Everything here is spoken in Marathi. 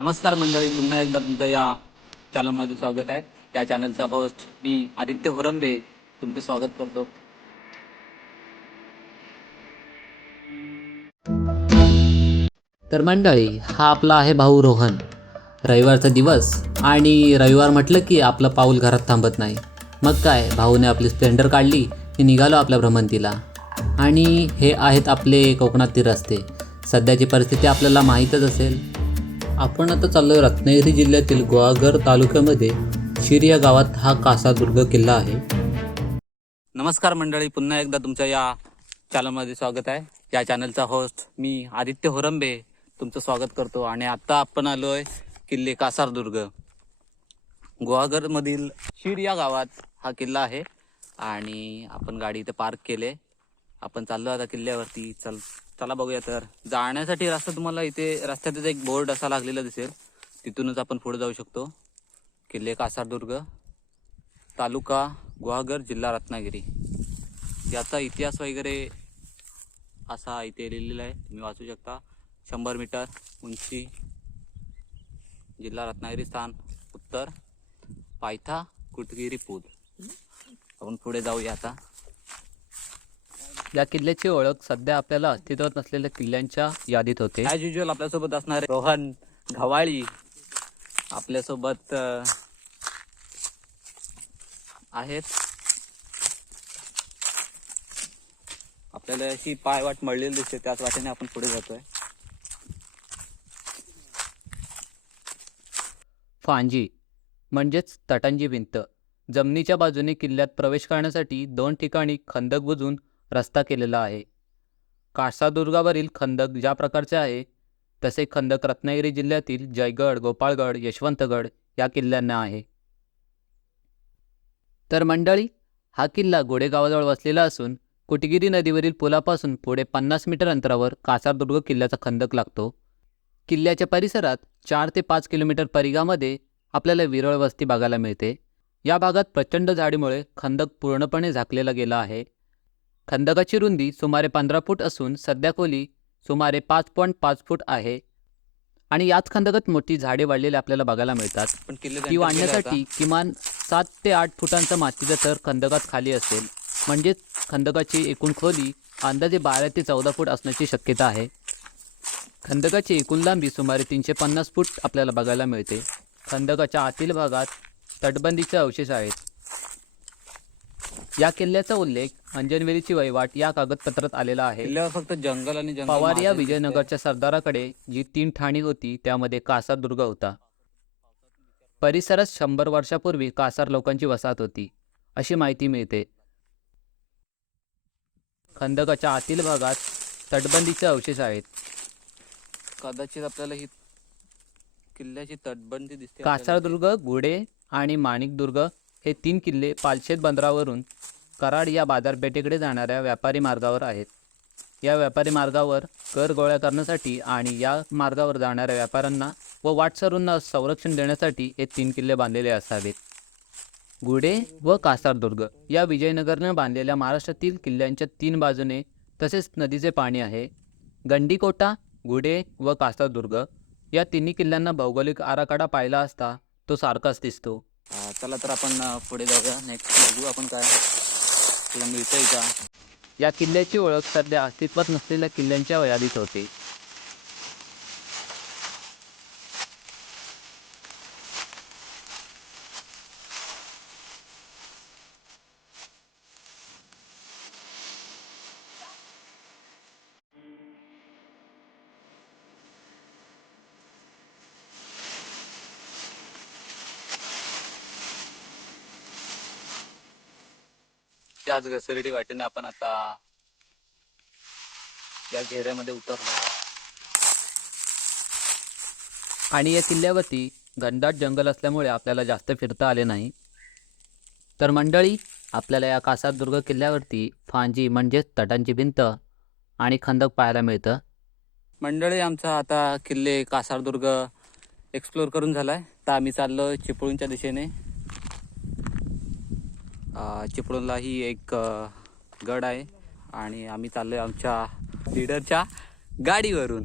नमस्कार मंडळी पुन्हा एकदा तुमचं या चॅनलमध्ये स्वागत आहे. या चॅनलचा होस्ट मी आदित्य होरंबे. तुमचे स्वागत करतो. तर मंडळी हा आपला आहे भाऊ रोहन. रविवारचा दिवस आणि रविवार म्हटलं की आपलं पाऊल घरात थांबत नाही. मग काय भाऊने आपली स्प्लेंडर काढली की निघालो आपल्या भ्रमंतीला. आणि हे आहेत आपले कोकणातील रस्ते. सध्याची परिस्थिती आपल्याला माहीतच असेल. आपण आता चाललो रत्नागिरी जिल्ह्यातील गुहागर तालुक्यामध्ये. शिर या गावात हा कासादुर्ग किल्ला आहे. नमस्कार मंडळी पुन्हा एकदा तुमच्या या चॅनलमध्ये स्वागत आहे. या चॅनलचा होस्ट मी आदित्य होरंबे. तुमचं स्वागत करतो आणि आता आपण आलो आहे किल्ले कासारदुर्ग गुहागरमधील शिर या गावात हा किल्ला आहे आणि आपण गाडी इथे पार्क केले. आपण चाललो आता किल्ल्यावरती. चल चला बघूया तर. जाण्यासाठी रस्ता तुम्हाला इथे रस्त्यातच एक बोर्ड असा लागलेला दिसेल. तिथूनच आपण पुढे जाऊ शकतो. किल्ले कासारदुर्ग तालुका गुहागर जिल्हा रत्नागिरी. याचा इतिहास वगैरे असा इथे लिहिलेला आहे. तुम्ही वाचू शकता. शंभर मीटर उंची. जिल्हा रत्नागिरी स्थान उत्तर. पायथा कुटगिरी पूल. आपण पुढे जाऊया आता. या किल्ल्याची ओळख सध्या आपल्याला अस्तित्वात नसलेल्या किल्ल्यांच्या यादीत होते. ॲज युजल आपल्यासोबत असणारे रोहन घवाळी आपल्यासोबत आहेत. आपल्याला अशी पायवाट मळलेली दिसते त्याच वाटेने आपण पुढे जातोय. फांजी म्हणजेच तटांची भिंत. जमिनीच्या बाजूने किल्ल्यात प्रवेश करण्यासाठी दोन ठिकाणी खंदक बुजून रस्ता केलेला आहे. कासादुर्गावरील खंदक ज्या प्रकारचे आहे तसे खंदक रत्नागिरी जिल्ह्यातील जयगड गोपाळगड यशवंतगड या किल्ल्यांना आहे. तर मंडळी हा किल्ला गोडेगावाजवळ वसलेला असून कुटगिरी नदीवरील पुलापासून पुढे पन्नास मीटर अंतरावर कासारदुर्ग किल्ल्याचा खंदक लागतो. किल्ल्याच्या परिसरात चार ते पाच किलोमीटर परिघामध्ये आपल्याला विरळ वस्ती बघायला मिळते. या भागात प्रचंड झाडीमुळे खंदक पूर्णपणे झाकलेला गेला आहे. खंदकाची रुंदी सुमारे पंधरा फूट असून सध्या खोली सुमारे पाच पॉईंट पाच फूट आहे. आणि याच खंदकात मोठी झाडे वाढलेली आपल्याला बघायला मिळतात. पण किल्ले ती वाढण्यासाठी किमान सात ते आठ फुटांचा मातीचा थर खंदकात खाली असेल. म्हणजेच खंदकाची एकूण खोली अंदाजे बारा ते चौदा फूट असण्याची शक्यता आहे. खंदकाची एकूण लांबी सुमारे तीनशे पन्नास फूट आपल्याला बघायला मिळते. खंदकाच्या आतील भागात तटबंदीचे अवशेष आहेत. या किल्ल्याचा उल्लेख अंजनवेलीची वहिवाट या कागदपत्रात आलेला आहे किल्ल्यावर फक्त जंगल आणि जंगल पवार या महादेव विजयनगरच्या सरदाराकडे जी तीन ठाणी होती त्यामध्ये कासार दुर्ग होता परिसरात शंभर वर्षापूर्वी कासार लोकांची वसाहत होती अशी माहिती मिळते खंदकाच्या आतील भागात तटबंदीचे अवशेष आहेत. कदाचित आपल्याला ही किल्ल्याची तटबंदी दिसते. कासारदुर्ग गुडे आणि माणिकदुर्ग हे तीन किल्ले पालशेत बंदरावरून कराड या बाजारपेठेकडे जाणाऱ्या व्यापारी मार्गावर आहेत. या व्यापारी मार्गावर कर गोळा करण्यासाठी आणि या मार्गावर जाणाऱ्या व्यापाऱ्यांना व वाटसरूंना संरक्षण देण्यासाठी हे तीन किल्ले बांधलेले असावेत. गुडे व कासारदुर्ग या विजयनगरने बांधलेल्या महाराष्ट्रातील किल्ल्यांच्या तीन बाजूने तसेच नदीचे पाणी आहे. गंडीकोटा गुडे व कासारदुर्ग या तिन्ही किल्ल्यांना भौगोलिक आराखडा पाहिला असता तो सारखाच दिसतो. चला तर आपण पुढे जाऊया. नेक्स्ट बघू आपण काय तुला मिळतंय का. या किल्ल्याची ओळख सध्या अस्तित्वात नसलेल्या किल्ल्यांच्या यादीत होते. त्याच घसरडी वाटेने आपण आता या घेऱ्यामध्ये उतरलो. आणि या किल्ल्यावरती घनदाट जंगल असल्यामुळे आपल्याला जास्त फिरता आले नाही. तर मंडळी आपल्याला या कासारदुर्ग किल्ल्यावरती फांजी म्हणजेच तटांची भिंत आणि खंदक पाहायला मिळतं. मंडळी आमचा आता किल्ले कासारदुर्ग एक्सप्लोर करून झालाय. तर आम्ही चाललो चिपळूणच्या दिशेने. चिपळूणला ही एक गड आहे. आणि आम्ही चाललोय आमच्या लीडरच्या गाडीवरून.